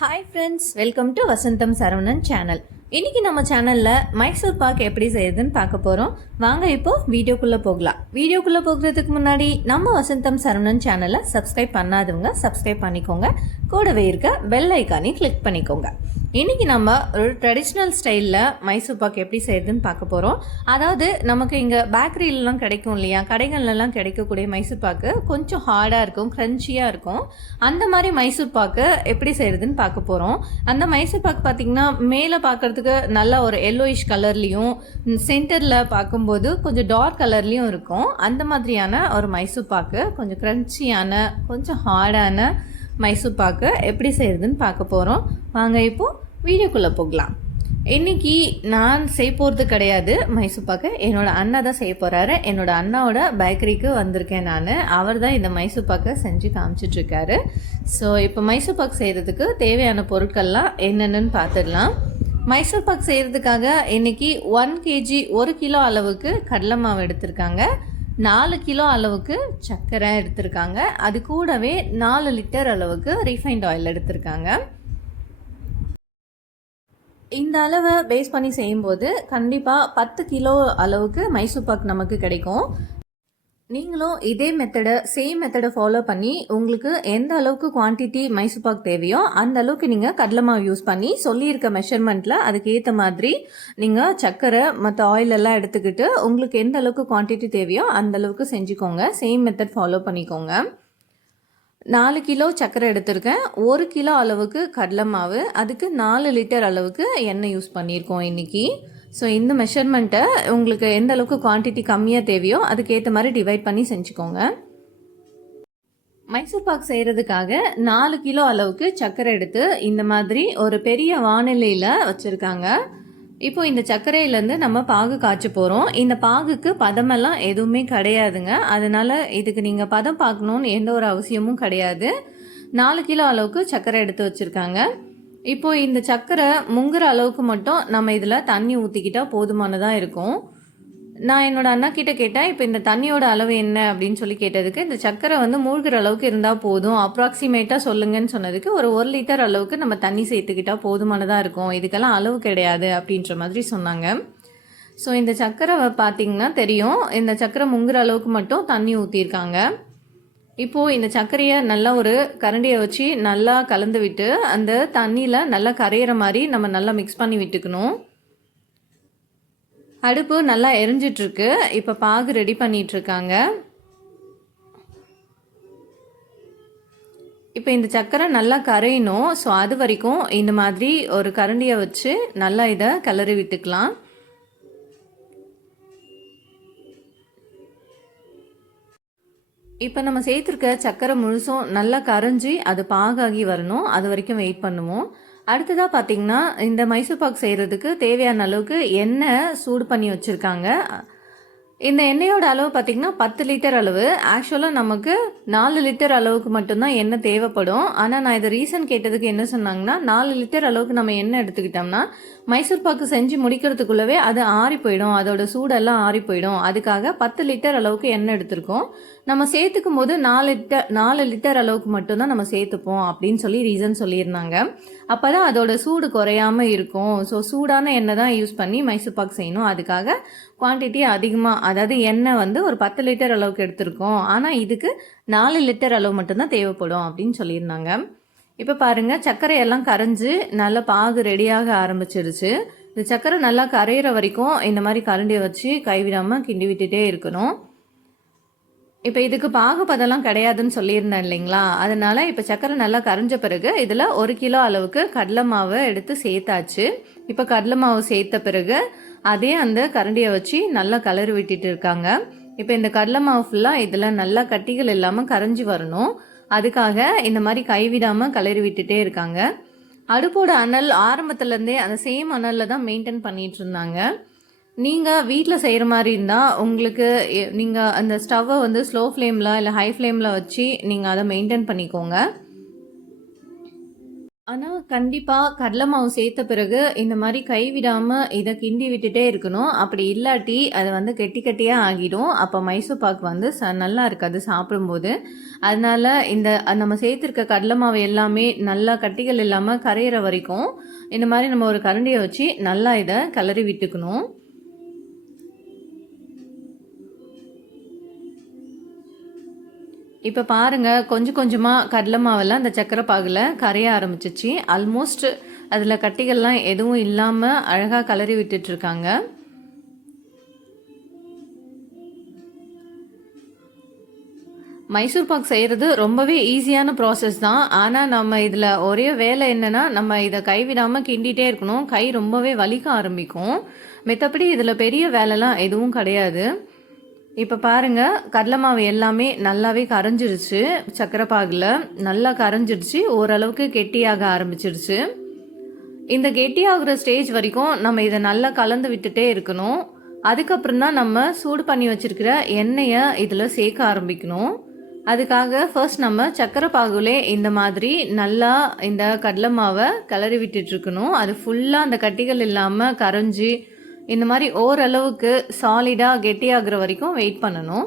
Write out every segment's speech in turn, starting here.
Hi friends, welcome to Vasantham Saravanan channel. இன்றைக்கி நம்ம சேனலில் மைசூர் பாக் எப்படி செய்யுதுன்னு பார்க்க போகிறோம். வாங்க இப்போது வீடியோக்குள்ளே போகலாம். வீடியோக்குள்ளே போகிறதுக்கு முன்னாடி நம்ம வசந்தம் சரவணன் சேனலை சப்ஸ்கிரைப் பண்ணாதவங்க சப்ஸ்கிரைப் பண்ணிக்கோங்க. கூடவே இருக்க பெல் ஐக்கானையும் கிளிக் பண்ணிக்கோங்க. இன்றைக்கி நம்ம ஒரு ட்ரெடிஷ்னல் ஸ்டைலில் மைசூர் பாக் எப்படி செய்யுதுன்னு பார்க்க போகிறோம். அதாவது நமக்கு இங்கே பேக்கரியிலலாம் கிடைக்கும் இல்லையா, கடைகள்லாம் கிடைக்கக்கூடிய மைசூர் பாக்கு கொஞ்சம் ஹார்டாக இருக்கும், க்ரன்ச்சியாக இருக்கும். அந்த மாதிரி மைசூர் பாக்கு எப்படி செய்கிறதுன்னு பார்க்க போகிறோம். அந்த மைசூர் பாக்கு பார்த்திங்கன்னா மேலே பார்க்குறதுக்கு நல்லா ஒரு எல்லோயிஷ் கலர்லேயும், சென்டரில் பார்க்கும்போது கொஞ்சம் டார்க் கலர்லேயும் இருக்கும். அந்த மாதிரியான ஒரு மைசூர் பாக்கு, கொஞ்சம் க்ரன்ச்சியான கொஞ்சம் ஹார்டான மைசூர் பாக்கு எப்படி செய்கிறதுன்னு பார்க்க போகிறோம். வாங்க இப்போது வீடியோக்குள்ளே போகலாம். இன்றைக்கி நான் செய்ய போகிறது கிடையாது மைசூர் பாக்கு, என்னோடய அண்ணா தான் செய்ய போகிறாரு. என்னோடய அண்ணாவோட பேக்கரிக்கு வந்திருக்கேன் நான். அவர் தான் இந்த மைசூர் பாக்கை செஞ்சு காமிச்சிட்ருக்காரு. ஸோ இப்போ மைசூர் பாக்கு செய்கிறதுக்கு தேவையான பொருட்கள்லாம் என்னென்னு பார்த்துடலாம். மைசூர் பாக் செய்கிறதுக்காக இன்றைக்கி 1 kg 1 கிலோ அளவுக்கு கடலை மாவு எடுத்திருக்காங்க. 4 கிலோ அளவுக்கு சர்க்கரை எடுத்திருக்காங்க. அது கூடவே 4 லிட்டர் அளவுக்கு ரீஃபைண்ட் ஆயில் எடுத்திருக்காங்க. இந்த அளவை பேஸ் பண்ணி செய்யும்போது கண்டிப்பாக 10 கிலோ அளவுக்கு மைசூர் பாக் நமக்கு கிடைக்கும். நீங்களும் இதே சேம் மெத்தடை ஃபாலோ பண்ணி உங்களுக்கு எந்த அளவுக்கு குவான்டிட்டி மைசூர் பாக் தேவையோ அந்த அளவுக்கு நீங்கள் கடலை மாவு யூஸ் பண்ணி சொல்லியிருக்க மெஷர்மெண்ட்டில் அதுக்கு ஏற்ற மாதிரி நீங்கள் சர்க்கரை மற்ற ஆயிலெல்லாம் எடுத்துக்கிட்டு உங்களுக்கு எந்த அளவுக்கு குவான்டிட்டி தேவையோ அந்த அளவுக்கு செஞ்சுக்கோங்க. சேம் மெத்தட் ஃபாலோ பண்ணிக்கோங்க. 4 கிலோ சர்க்கரை எடுத்திருக்கேன். 1 கிலோ அளவுக்கு கடலை மாவு, அதுக்கு 4 லிட்டர் அளவுக்கு எண்ணெய் யூஸ் பண்ணியிருக்கோம் இன்றைக்கி. ஸோ இந்த மெஷர்மெண்ட்டை உங்களுக்கு எந்த அளவுக்கு குவான்டிட்டி கம்மியாக தேவையோ அதுக்கேற்ற மாதிரி டிவைட் பண்ணி செஞ்சுக்கோங்க. மைசூர் பாக் செய்கிறதுக்காக 4 கிலோ அளவுக்கு சர்க்கரை எடுத்து இந்த மாதிரி ஒரு பெரிய வானிலையில் வச்சுருக்காங்க. இப்போது இந்த சர்க்கரையிலேருந்து நம்ம பாகு காய்ச்ச போகிறோம். இந்த பாகுக்கு பதமெல்லாம் எதுவுமே கிடையாதுங்க. அதனால் இதுக்கு நீங்கள் பதம் பார்க்கணுன்னு எந்த ஒரு அவசியமும் கிடையாது. 4 கிலோ அளவுக்கு சர்க்கரை எடுத்து வச்சுருக்காங்க. இப்போது இந்த சர்க்கரை முங்குற அளவுக்கு மட்டும் நம்ம இதில் தண்ணி ஊற்றிக்கிட்டால் போதுமானதாக இருக்கும். நான் என்னோடய அண்ணா கிட்டே கேட்டேன், இப்போ இந்த தண்ணியோட அளவு என்ன அப்படின்னு சொல்லி கேட்டதுக்கு, இந்த சர்க்கரை மூழ்கிற அளவுக்கு இருந்தால் போதும், அப்ராக்சிமேட்டாக சொல்லுங்கன்னு சொன்னதுக்கு, ஒரு 1 லிட்டர் அளவுக்கு நம்ம தண்ணி சேர்த்துக்கிட்டால் போதுமானதாக இருக்கும், இதுக்கெல்லாம் அளவு கிடையாது அப்படின்ற மாதிரி சொன்னாங்க. ஸோ இந்த சர்க்கரை பார்த்திங்கன்னா தெரியும், இந்த சர்க்கரை முங்குற அளவுக்கு மட்டும் தண்ணி ஊற்றிருக்காங்க. இப்போது இந்த சர்க்கரையை நல்லா ஒரு கரண்டியை வச்சு நல்லா கலந்து விட்டு அந்த தண்ணியில் நல்லா கரையிற மாதிரி நம்ம நல்லா மிக்ஸ் பண்ணி விட்டுக்கணும். அடுப்பு நல்லா எரிஞ்சிட்ருக்கு. இப்போ பாகு ரெடி பண்ணிகிட்ருக்காங்க. இப்போ இந்த சர்க்கரை நல்லா கரையணும். ஸோ அது வரைக்கும் இந்த மாதிரி ஒரு கரண்டியை வச்சு நல்லா இதை கிளறி விட்டுக்கலாம். இப்போ நம்ம சேர்த்துருக்க சர்க்கரை முழுசும் நல்லா கரைஞ்சி அது பாகாகி வரணும். அது வரைக்கும் வெயிட் பண்ணுவோம். அடுத்ததாக பார்த்திங்கன்னா இந்த மைசூர் பாக் செய்கிறதுக்கு தேவையான அளவுக்கு எண்ணெய் சூடு பண்ணி வச்சுருக்காங்க. இந்த எண்ணெயோட அளவு பார்த்திங்கன்னா 10 லிட்டர் அளவு. ஆக்சுவலாக நமக்கு 4 லிட்டர் அளவுக்கு மட்டும்தான் எண்ணெய் தேவைப்படும். ஆனால் நான் இதை ரீசன் கேட்டதுக்கு என்ன சொன்னாங்கன்னா, 4 லிட்டர் அளவுக்கு நம்ம எண்ணெய் எடுத்துக்கிட்டோம்னா மைசூர் பாக்கு செஞ்சு முடிக்கிறதுக்குள்ளவே அது ஆறி போயிடும், அதோட சூடெல்லாம் ஆறி போயிடும். அதுக்காக 10 லிட்டர் அளவுக்கு எண்ணெய் எடுத்திருக்கோம். நம்ம சேர்த்துக்கும் போது 4 லிட்டர் அளவுக்கு மட்டும்தான் நம்ம சேர்த்துப்போம் அப்படின்னு சொல்லி ரீசன் சொல்லியிருந்தாங்க. அப்போ தான் அதோட சூடு குறையாமல் இருக்கும். ஸோ சூடான எண்ணெய் தான் யூஸ் பண்ணி மைசூர் பாக் செய்யணும். அதுக்காக குவான்டிட்டி அதிகமாக, அதாவது எண்ணெய் ஒரு 10 லிட்டர் அளவுக்கு எடுத்திருக்கோம். ஆனால் இதுக்கு 4 லிட்டர் அளவு மட்டும்தான் தேவைப்படும் அப்படின்னு சொல்லியிருந்தாங்க. இப்போ பாருங்கள், சர்க்கரையெல்லாம் கரைஞ்சி நல்லா பாகு ரெடியாக ஆரம்பிச்சிருச்சு. இந்த சர்க்கரை நல்லா கரையிற வரைக்கும் இந்த மாதிரி கரண்டியை வச்சு கைவிடாமல் கிண்டி விட்டுட்டே இருக்கணும். இப்போ இதுக்கு பாகுபதெல்லாம் கிடையாதுன்னு சொல்லியிருந்தேன் இல்லைங்களா, அதனால் இப்போ சர்க்கரை நல்லா கரைஞ்ச பிறகு இதில் 1 கிலோ அளவுக்கு கடலை மாவை எடுத்து சேர்த்தாச்சு. இப்போ கடலை மாவு சேர்த்த பிறகு அதே அந்த கரண்டியை வச்சு நல்லா கலரி விட்டுட்டு இருக்காங்க. இப்போ இந்த கடலை மாவு ஃபுல்லாக இதில் நல்லா கட்டிகள் இல்லாமல் கரைஞ்சி வரணும். அதுக்காக இந்த மாதிரி கைவிடாமல் கலரி விட்டுட்டே இருக்காங்க. அடுப்போட அனல் ஆரம்பத்துலேருந்தே அந்த சேம் அனலில் தான் மெயின்டைன் பண்ணிகிட்டு இருந்தாங்க. நீங்கள் வீட்டில் செய்கிற மாதிரி இருந்தால் உங்களுக்கு நீங்கள் அந்த ஸ்டவ்வை ஸ்லோ ஃப்ளேமில் இல்லை ஹை ஃப்ளேமில் வச்சு நீங்கள் அதை மெயின்டைன் பண்ணிக்கோங்க. ஆனால் கண்டிப்பாக கடலை மாவு சேர்த்த பிறகு இந்த மாதிரி கைவிடாமல் இதை கிண்டி விட்டுட்டே இருக்கணும். அப்படி இல்லாட்டி அது வந்து கெட்டி கெட்டியாக ஆகிடும். அப்போ மைசூர் பாக் வந்து நல்லா இருக்காது சாப்பிடும்போது. அதனால் இந்த நம்ம சேர்த்துருக்க கடலை மாவு எல்லாமே நல்லா கட்டிகள் இல்லாமல் கரையிற வரைக்கும் இந்த மாதிரி நம்ம ஒரு கரண்டியை வச்சு நல்லா இதை கிளறி விட்டுக்கணும். இப்போ பாருங்கள், கொஞ்சம் கொஞ்சமாக கடலை மாவெல்லாம் அந்த சக்கரை பாகில் கரைய ஆரம்பிச்சிச்சு. ஆல்மோஸ்ட் அதில் கட்டிகள்லாம் எதுவும் இல்லாமல் அழகாக கலரி விட்டுட்ருக்காங்க. மைசூர் பாக் செய்கிறது ரொம்பவே ஈஸியான ப்ராசஸ் தான். ஆனால் நம்ம இதில் ஒரே வேலை என்னென்னா, நம்ம இதை கைவிடாமல் கிண்டிகிட்டே இருக்கணும். கை ரொம்பவே வலிக்க ஆரம்பிக்கும். மற்றபடி இதில் பெரிய வேலைலாம் எதுவும் கிடையாது. இப்போ பாருங்கள், கடலை மாவு எல்லாமே நல்லாவே கரைஞ்சிருச்சு. சக்கரை பாகில் நல்லா கரைஞ்சிடுச்சு. ஓரளவுக்கு கெட்டியாக ஆரம்பிச்சிருச்சு. இந்த கெட்டியாகிற ஸ்டேஜ் வரைக்கும் நம்ம இதை நல்லா கலந்து விட்டுட்டே இருக்கணும். அதுக்கப்புறம் தான் நம்ம சூடு பண்ணி வச்சுருக்கிற எண்ணெயை இதில் சேர்க்க ஆரம்பிக்கணும். அதுக்காக ஃபர்ஸ்ட் நம்ம சக்கரை பாகுலே இந்த மாதிரி நல்லா இந்த கடலை மாவை கிளறி விட்டுட்ருக்கணும். அது ஃபுல்லாக அந்த கட்டிகள் இல்லாமல் கரைஞ்சி இந்த மாதிரி ஓரளவுக்கு சாலிடாக கெட்டியாகிற வரைக்கும் வெயிட் பண்ணணும்.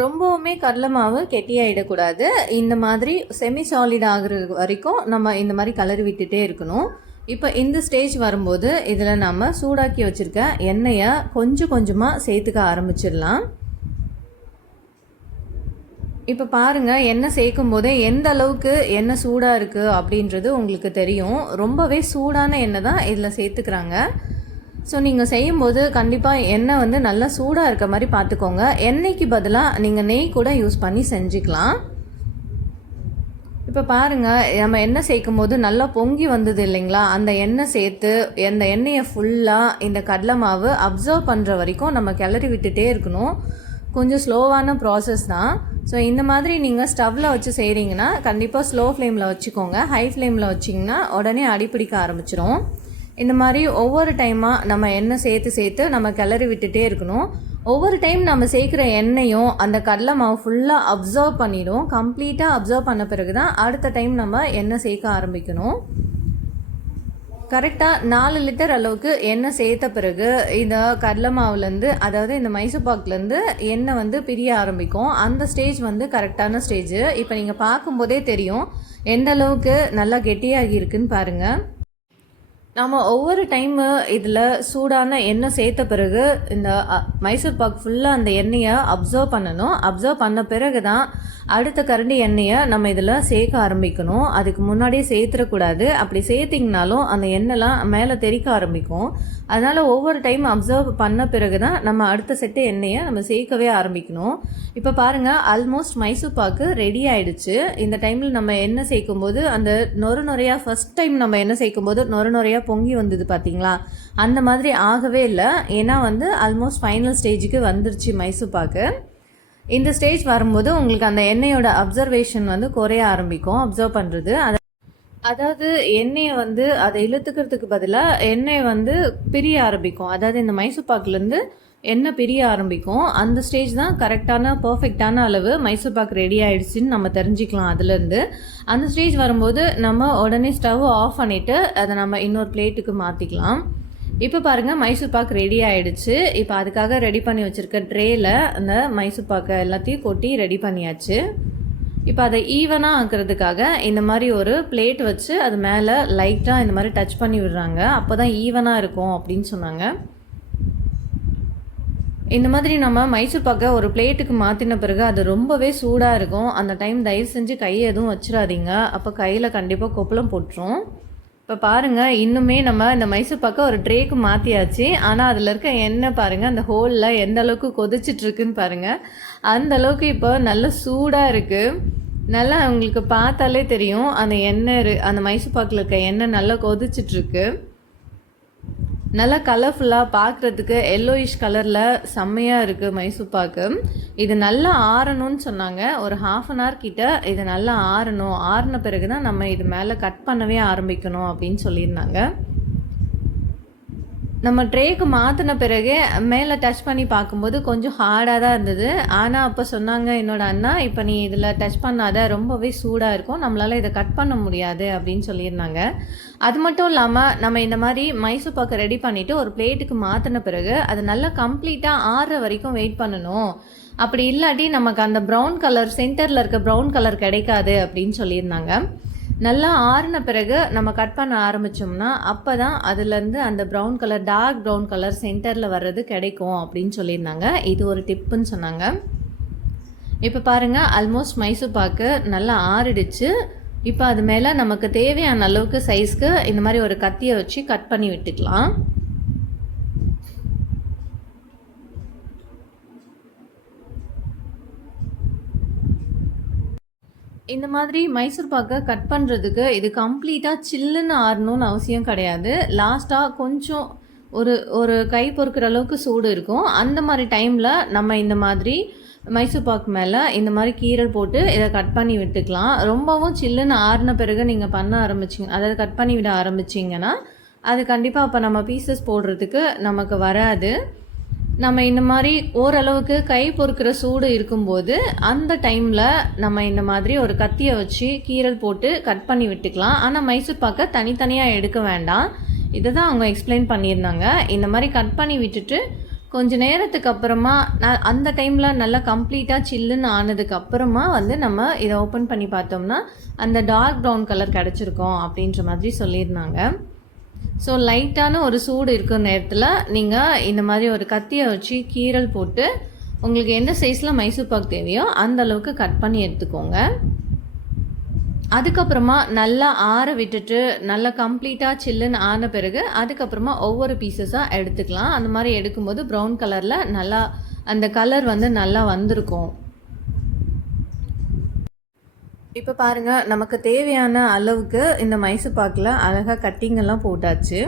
ரொம்பவுமே கடலை மாவு கெட்டியாகிடக்கூடாது. இந்த மாதிரி செமி சாலிட் ஆகிற வரைக்கும் நம்ம இந்த மாதிரி கலரி விட்டுட்டே இருக்கணும். இப்போ இந்த ஸ்டேஜ் வரும்போது இதில் நம்ம சூடாக்கி வச்சுருக்க எண்ணெயை கொஞ்சம் கொஞ்சமாக சேர்த்துக்க ஆரம்பிச்சிடலாம். இப்போ பாருங்கள், எண்ணெய் சேர்க்கும் போதே எந்த அளவுக்கு எண்ணெய் சூடாக இருக்குது அப்படின்றது உங்களுக்கு தெரியும். ரொம்பவே சூடான எண்ணெய் தான் இதில் சேர்த்துக்கிறாங்க. ஸோ நீங்கள் செய்யும்போது கண்டிப்பாக எண்ணெய் வந்து நல்லா சூடாக இருக்க மாதிரி பார்த்துக்கோங்க. எண்ணெய்க்கு பதிலாக நீங்கள் நெய் கூட யூஸ் பண்ணி செஞ்சுக்கலாம். இப்போ பாருங்கள், நம்ம எண்ணெய் சேர்க்கும் போது நல்லா பொங்கி வந்தது இல்லைங்களா? அந்த எண்ணெய் சேர்த்து அந்த எண்ணெயை ஃபுல்லாக இந்த கடலை மாவு அப்சர்வ் பண்ணுற வரைக்கும் நம்ம கிளறி விட்டுட்டே இருக்கணும். கொஞ்சம் ஸ்லோவான ப்ராசஸ் தான். ஸோ இந்த மாதிரி நீங்கள் ஸ்டவ்வில் வச்சு செய்கிறீங்கன்னா கண்டிப்பாக ஸ்லோ ஃப்ளேமில் வச்சுக்கோங்க. ஹை ஃப்ளேமில் வச்சிங்கன்னா உடனே அடிப்பிடிக்க ஆரம்பிச்சிடும். இந்த மாதிரி ஒவ்வொரு டைமாக நம்ம எண்ணெய் சேர்த்து நம்ம கிளறி விட்டுட்டே இருக்கணும். ஒவ்வொரு டைம் நம்ம சேர்க்குற எண்ணெயும் அந்த கடலை மாவு ஃபுல்லாக அப்சர்வ் பண்ணிடும். கம்ப்ளீட்டாக அப்சர்வ் பண்ண பிறகு தான் அடுத்த டைம் நம்ம எண்ணெய் சேர்க்க ஆரம்பிக்கணும். கரெக்டாக 4 லிட்டர் அளவுக்கு எண்ணெய் சேர்த்த பிறகு இந்த கடலை மாவுலேருந்து, அதாவது இந்த மைசூர் பாக்லேருந்து எண்ணெய் வந்து பிரிய ஆரம்பிக்கும். அந்த ஸ்டேஜ் வந்து கரெக்டான ஸ்டேஜ். இப்போ நீங்கள் பார்க்கும்போதே தெரியும் எந்த அளவுக்கு நல்லா கெட்டியாகி இருக்குன்னு பாருங்கள். நம்ம ஒவ்வொரு டைமு இதில் சூடான எண்ணெய் சேர்த்த பிறகு இந்த மைசூர் பாக் ஃபுல்லாக அந்த எண்ணெயை அப்சர்வ் பண்ணணும். அப்சர்வ் பண்ண பிறகு தான் அடுத்த கரண்டி எண்ணெயை நம்ம இதில் சேர்க்க ஆரம்பிக்கணும். அதுக்கு முன்னாடியே சேர்த்துடக்கூடாது. அப்படி சேர்த்திங்கனாலும் அந்த எண்ணெய்லாம் மேலே தெறிக்க ஆரம்பிக்கும். அதனால் ஒவ்வொரு டைம் அப்சர்வ் பண்ண பிறகு தான் நம்ம அடுத்த செட்டு எண்ணெயை நம்ம சேர்க்கவே ஆரம்பிக்கணும். இப்போ பாருங்கள், ஆல்மோஸ்ட் மைசூர் பாக்கு ரெடி ஆகிடுச்சு. இந்த டைமில் நம்ம எண்ணெய் சேர்க்கும்போது அந்த நொறையாக ஃபஸ்ட் டைம் நம்ம எண்ணெய் சேர்க்கும்போது நொறையாக பொங்கி வந்தது பார்த்தீங்களா? அந்த மாதிரி ஆகவே இல்லை. ஏன்னா வந்து ஆல்மோஸ்ட் ஃபைனல் ஸ்டேஜுக்கு வந்துருச்சு மைசூர் பாக்கு. இந்த ஸ்டேஜ் வரும்போது உங்களுக்கு அந்த எண்ணெயோட அப்சர்வேஷன் வந்து குறைய ஆரம்பிக்கும். அப்சர்வ் பண்ணுறது, அதாவது எண்ணெயை வந்து அதை இழுத்துக்கிறதுக்கு பதிலாக எண்ணெய் வந்து பிரிய ஆரம்பிக்கும். அதாவது இந்த மைசூர் பாக்குலேருந்து எண்ணெய் பிரிய ஆரம்பிக்கும். அந்த ஸ்டேஜ் தான் கரெக்டான பர்ஃபெக்டான அளவு மைசூர் பாக் ரெடி ஆகிடுச்சின்னு நம்ம தெரிஞ்சுக்கலாம். அதுலேருந்து அந்த ஸ்டேஜ் வரும்போது நம்ம உடனே ஸ்டவ் ஆஃப் பண்ணிவிட்டு அதை நம்ம இன்னொரு பிளேட்டுக்கு மாற்றிக்கலாம். இப்போ பாருங்கள், மைசூர் பாக் ரெடி ஆகிடுச்சு. இப்போ அதுக்காக ரெடி பண்ணி வச்சுருக்க ட்ரேயில் அந்த மைசூர் பாக்கை எல்லாத்தையும் கொட்டி ரெடி பண்ணியாச்சு. இப்போ அதை ஈவனாக ஆக்கிறதுக்காக இந்த மாதிரி ஒரு பிளேட் வச்சு அது மேலே லைட்டாக இந்த மாதிரி டச் பண்ணி விடுறாங்க. அப்போ தான் ஈவனாக இருக்கும் அப்படின்னு சொன்னாங்க. இந்த மாதிரி நம்ம மைசூர் பாக்கை ஒரு பிளேட்டுக்கு மாற்றின பிறகு அது ரொம்பவே சூடாக இருக்கும். அந்த டைம் தயவு செஞ்சு கையை எதுவும் வச்சிடாதீங்க. அப்போ கையில் கண்டிப்பாக கொப்பளம் போட்டுரும். இப்போ பாருங்கள், இன்னுமே நம்ம இந்த மைசூர் பாக்கை ஒரு ட்ரேக்கு மாற்றியாச்சு. ஆனால் அதில் இருக்க எண்ணெய் பாருங்கள், அந்த ஹோலில் எந்த அளவுக்கு கொதிச்சிட்ருக்குன்னு பாருங்கள். அந்த அளவுக்கு இப்போ நல்ல சூடாக இருக்குது. நல்லா உங்களுக்கு பார்த்தாலே தெரியும் அந்த எண்ணெய், அந்த மைசூர் பாக்கில் இருக்க எண்ணெய் நல்லா கொதிச்சிட்ருக்கு. நல்லா கலர்ஃபுல்லாக பார்க்குறதுக்கு எல்லோயிஷ் கலரில் செம்மையாக இருக்குது மைசூர் பாக்கு. இது நல்லா ஆறணும்னு சொன்னாங்க. ஒரு 1/2 hour கிட்ட இது நல்லா ஆறணும். ஆறின பிறகு தான் நம்ம இது மேலே கட் பண்ணவே ஆரம்பிக்கணும் அப்படின்னு சொல்லியிருந்தாங்க. நம்ம ட்ரேக்கு மாற்றின பிறகு மேலே டச் பண்ணி பார்க்கும்போது கொஞ்சம் ஹார்டாக தான் இருந்தது. ஆனால் அப்போ சொன்னாங்க என்னோடய அண்ணா, இப்போ நீ இதில் டச் பண்ணாத, ரொம்பவே சூடாக இருக்கும், நம்மளால் இதை கட் பண்ண முடியாது அப்படின்னு சொல்லியிருந்தாங்க. அது மட்டும் இல்லாமல் நம்ம இந்த மாதிரி மைசூர் பாக்கு ரெடி பண்ணிவிட்டு ஒரு பிளேட்டுக்கு மாற்றின பிறகு அது நல்லா கம்ப்ளீட்டாக ஆறுற வரைக்கும் வெயிட் பண்ணணும். அப்படி இல்லாட்டி நமக்கு அந்த ப்ரௌன் கலர், சென்டரில் இருக்க ப்ரௌன் கலர் கிடைக்காது அப்படின்னு சொல்லியிருந்தாங்க. நல்லா ஆறின பிறகு நம்ம கட் பண்ண ஆரம்பித்தோம்னா அப்போ தான் அதுலேருந்து அந்த brown colour, dark brown colour சென்டரில் வர்றது கிடைக்கும் அப்படின்னு சொல்லியிருந்தாங்க. இது ஒரு டிப்புன்னு சொன்னாங்க. இப்போ பாருங்கள், ஆல்மோஸ்ட் மைசூர் பாக்கு நல்லா ஆறிடுச்சு. இப்போ அது மேலே நமக்கு தேவையான அளவுக்கு சைஸ்க்கு இந்த மாதிரி ஒரு கத்தியை வச்சு கட் பண்ணி விட்டுக்கலாம். இந்த மாதிரி மைசூர் பாக்கை கட் பண்ணுறதுக்கு இது கம்ப்ளீட்டாக சில்லுன்னு ஆறணும்னு அவசியம் கிடையாது. லாஸ்ட்டாக கொஞ்சம் ஒரு கை பொறுக்கிற அளவுக்கு சூடு இருக்கும். அந்த மாதிரி டைமில் நம்ம இந்த மாதிரி மைசூர் பாக்கு மேலே இந்த மாதிரி கீரல் போட்டு இதை கட் பண்ணி விட்டுக்கலாம். ரொம்பவும் சில்லுன்னு ஆறின பிறகு நீங்கள் பண்ண ஆரம்பிச்சிங்க, அதாவது கட் பண்ணி விட ஆரம்பிச்சிங்கன்னா அது கண்டிப்பாக அப்போ நம்ம பீசஸ் போடுறதுக்கு நமக்கு வராது. நம்ம இந்த மாதிரி ஓரளவுக்கு கை பொறுக்கிற சூடு இருக்கும்போது அந்த டைமில் நம்ம இந்த மாதிரி ஒரு கத்தியை வச்சு கீரல் போட்டு கட் பண்ணி விட்டுக்கலாம். ஆனால் மைசூர் பாக்கை தனித்தனியாக எடுக்க வேண்டாம். இதை தான் அவங்க எக்ஸ்பிளைன் பண்ணியிருந்தாங்க. இந்த மாதிரி கட் பண்ணி விட்டுட்டு கொஞ்சம் நேரத்துக்கு அப்புறமா அந்த டைமில் நல்லா கம்ப்ளீட்டாக சில்லுன்னு ஆனதுக்கு அப்புறமா நம்ம இதை ஓப்பன் பண்ணி பார்த்தோம்னா அந்த டார்க் ப்ரௌன் கலர் கிடச்சிருக்கோம் அப்படின்ற மாதிரி சொல்லியிருந்தாங்க. ஸோ லைட்டான ஒரு சூடு இருக்கிற நேரத்தில் நீங்கள் இந்த மாதிரி ஒரு கத்தியை வச்சு கீரல் போட்டு உங்களுக்கு எந்த சைஸில் மைசூர் பாக்கு தேவையோ அந்த அளவுக்கு கட் பண்ணி எடுத்துக்கோங்க. அதுக்கப்புறமா நல்லா ஆற விட்டுட்டு நல்லா கம்ப்ளீட்டாக சில்லுன்னு ஆன பிறகு அதுக்கப்புறமா ஒவ்வொரு பீசஸாக எடுத்துக்கலாம். அந்த மாதிரி எடுக்கும்போது ப்ரௌன் கலரில் நல்லா அந்த கலர் நல்லா வந்திருக்கும். இப்போ பாருங்கள், நமக்கு தேவையான அளவுக்கு இந்த மைசூர் பாக்கில் அழகாக கட்டிங்கெல்லாம் போட்டாச்சு.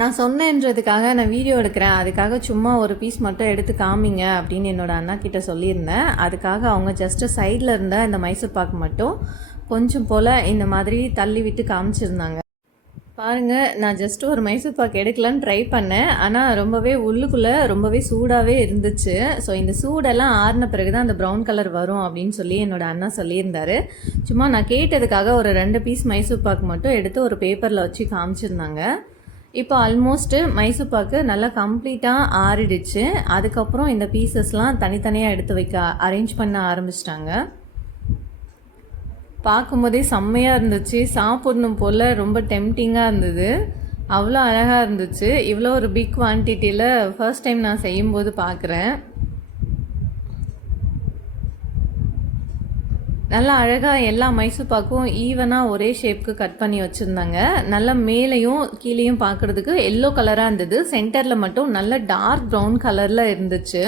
நான் சொன்னேன்றதுக்காக நான் வீடியோ எடுக்கிறேன், அதுக்காக சும்மா ஒரு பீஸ் மட்டும் எடுத்து காமிங்க அப்படின்னு என்னோடய அண்ணா கிட்டே சொல்லியிருந்தேன். அதுக்காக அவங்க ஜஸ்ட்டு சைடில் இருந்த இந்த மைசூர் பாக்கு மட்டும் கொஞ்சம் போல் இந்த மாதிரி தள்ளி விட்டு காமிச்சிருந்தாங்க. பாருங்கள், நான் ஜஸ்ட்டு ஒரு மைசூர் பாக்கு எடுக்கலான்னு ட்ரை பண்ணேன். ஆனால் ரொம்பவே உள்ளுக்குள்ளே ரொம்பவே சூடாகவே இருந்துச்சு. ஸோ இந்த சூடெல்லாம் ஆறின பிறகு தான் அந்த ப்ரௌன் கலர் வரும் அப்படின்னு சொல்லி என்னோடய அண்ணா சொல்லியிருந்தார். சும்மா நான் கேட்டதுக்காக ஒரு 2 பீஸ் மைசூர் பாக்கு மட்டும் எடுத்து ஒரு பேப்பரில் வச்சு காமிச்சிருந்தாங்க. இப்போ ஆல்மோஸ்ட்டு மைசூர் பாக்கு நல்லா கம்ப்ளீட்டாக ஆறிடுச்சு. அதுக்கப்புறம் இந்த பீசஸ்லாம் தனித்தனியாக எடுத்து வைக்க அரேஞ்ச் பண்ண ஆரம்பிச்சிட்டாங்க. பார்க்கும்போதே செம்மையாக இருந்துச்சு, சாப்பிடணும் போல் ரொம்ப டெம்டிங்காக இருந்தது. அவ்வளோ அழகாக இருந்துச்சு. இவ்வளோ ஒரு பிக் குவான்டிட்டியில் ஃபர்ஸ்ட் டைம் நான் செய்யும்போது பார்க்குறேன். நல்லா அழகாக எல்லா மைசூர் பாக்கும் ஈவனாக ஒரே ஷேப்புக்கு கட் பண்ணி வச்சுருந்தாங்க. நல்லா மேலேயும் கீழேயும் பார்க்குறதுக்கு எல்லோ கலராக இருந்தது. சென்டரில் மட்டும் நல்ல டார்க் ப்ரௌன் கலரில் இருந்துச்சு.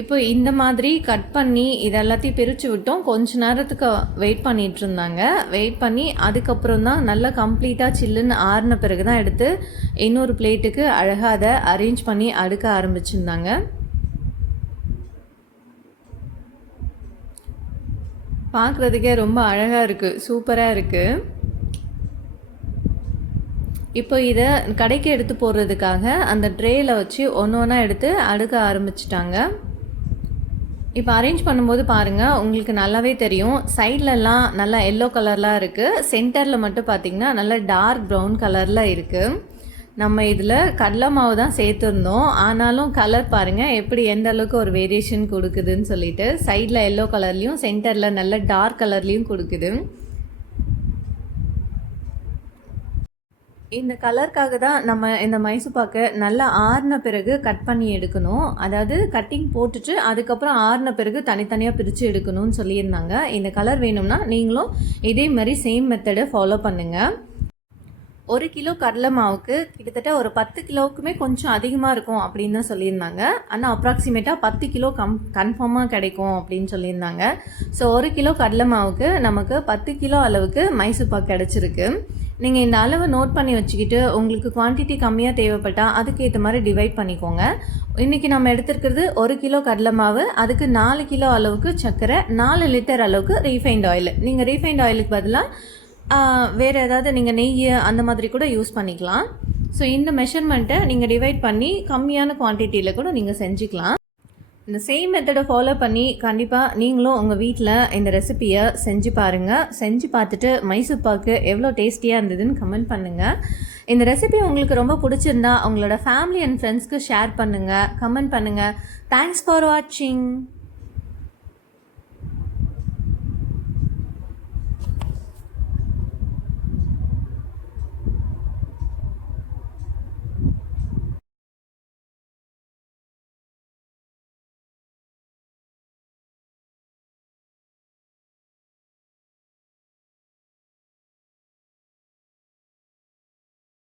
இப்போ இந்த மாதிரி கட் பண்ணி இது எல்லாத்தையும் பிரித்து விட்டோம். கொஞ்ச நேரத்துக்கு வெயிட் பண்ணிகிட்டு இருந்தாங்க. வெயிட் பண்ணி அதுக்கப்புறம் தான் நல்லா கம்ப்ளீட்டாக சில்லுன்னு ஆறின பிறகு தான் எடுத்து இன்னொரு பிளேட்டுக்கு அழகாக அதை அரேஞ்ச் பண்ணி அடுக்க ஆரம்பிச்சிருந்தாங்க. பார்க்குறதுக்கே ரொம்ப அழகாக இருக்குது, சூப்பராக இருக்குது. இப்போ இதை கடைக்கு எடுத்து போடுறதுக்காக அந்த ட்ரேயில் வச்சு ஒன்று ஒன்றா எடுத்து அடுக்க ஆரம்பிச்சிட்டாங்க. இப்போ அரேஞ்ச் பண்ணும்போது பாருங்கள், உங்களுக்கு நல்லாவே தெரியும். சைட்லலாம் நல்லா எல்லோ கலர்லாம் இருக்குது. சென்டரில் மட்டும் பார்த்திங்கன்னா நல்லா டார்க் ப்ரௌன் கலரில் இருக்குது. நம்ம இதில் கடலை மாவு தான் சேர்த்துருந்தோம். ஆனாலும் கலர் பாருங்கள் எப்படி எந்த அளவுக்கு ஒரு வேரியேஷன் கொடுக்குதுன்னு சொல்லிட்டு. சைடில் எல்லோ கலர்லேயும் சென்டரில் நல்ல டார்க் கலர்லேயும் கொடுக்குது. இந்த கலருக்காக தான் நம்ம இந்த மைசூர் பாக்கை நல்லா ஆறின பிறகு கட் பண்ணி எடுக்கணும். அதாவது கட்டிங் போட்டுட்டு அதுக்கப்புறம் ஆறின பிறகு தனித்தனியாக பிரித்து எடுக்கணும்னு சொல்லியிருந்தாங்க. இந்த கலர் வேணும்னா நீங்களும் இதே மாதிரி சேம் மெத்தடை ஃபாலோ பண்ணுங்கள். 1 கிலோ கடலை மாவுக்கு கிட்டத்தட்ட ஒரு 10 கிலோவுக்குமே கொஞ்சம் அதிகமாக இருக்கும் அப்படின்னு தான் சொல்லியிருந்தாங்க. ஆனால் அப்ராக்சிமேட்டாக 10 கிலோ கன்ஃபார்மாக கிடைக்கும் அப்படின்னு சொல்லியிருந்தாங்க. ஸோ 1 கிலோ கடலை மாவுக்கு நமக்கு 10 கிலோ அளவுக்கு மைசூர் பாக்கு கிடச்சிருக்கு. நீங்கள் இந்த அளவை நோட் பண்ணி வச்சுக்கிட்டு உங்களுக்கு குவான்டிட்டி கம்மியாக தேவைப்பட்டால் அதுக்கேற்ற மாதிரி டிவைட் பண்ணிக்கோங்க. இன்றைக்கி நம்ம எடுத்துருக்கிறது 1 கிலோ கடலை மாவு, அதுக்கு 4 கிலோ அளவுக்கு சர்க்கரை, 4 லிட்டர் அளவுக்கு ரீஃபைண்ட் ஆயில். நீங்கள் ரீஃபைண்ட் ஆயிலுக்கு பதிலாக வேறு ஏதாவது நீங்கள் நெய் அந்த மாதிரி கூட யூஸ் பண்ணிக்கலாம். ஸோ இந்த மெஷர்மெண்ட்டை நீங்கள் டிவைட் பண்ணி கம்மியான குவான்டிட்டியில் கூட நீங்கள் செஞ்சுக்கலாம். இந்த சேம் மெத்தடை ஃபாலோ பண்ணி கண்டிப்பாக நீங்களும் உங்கள் வீட்டில் இந்த ரெசிபியை செஞ்சு பாருங்கள். செஞ்சு பார்த்துட்டு மைசூர் பாக்கு எவ்வளோ டேஸ்டியாக இருந்ததுன்னு கமெண்ட் பண்ணுங்கள். இந்த ரெசிபி உங்களுக்கு ரொம்ப பிடிச்சிருந்தா உங்களோட ஃபேமிலி அண்ட் ஃப்ரெண்ட்ஸ்க்கு ஷேர் பண்ணுங்கள், கமெண்ட் பண்ணுங்கள். தேங்க்ஸ் ஃபார் வாட்சிங்.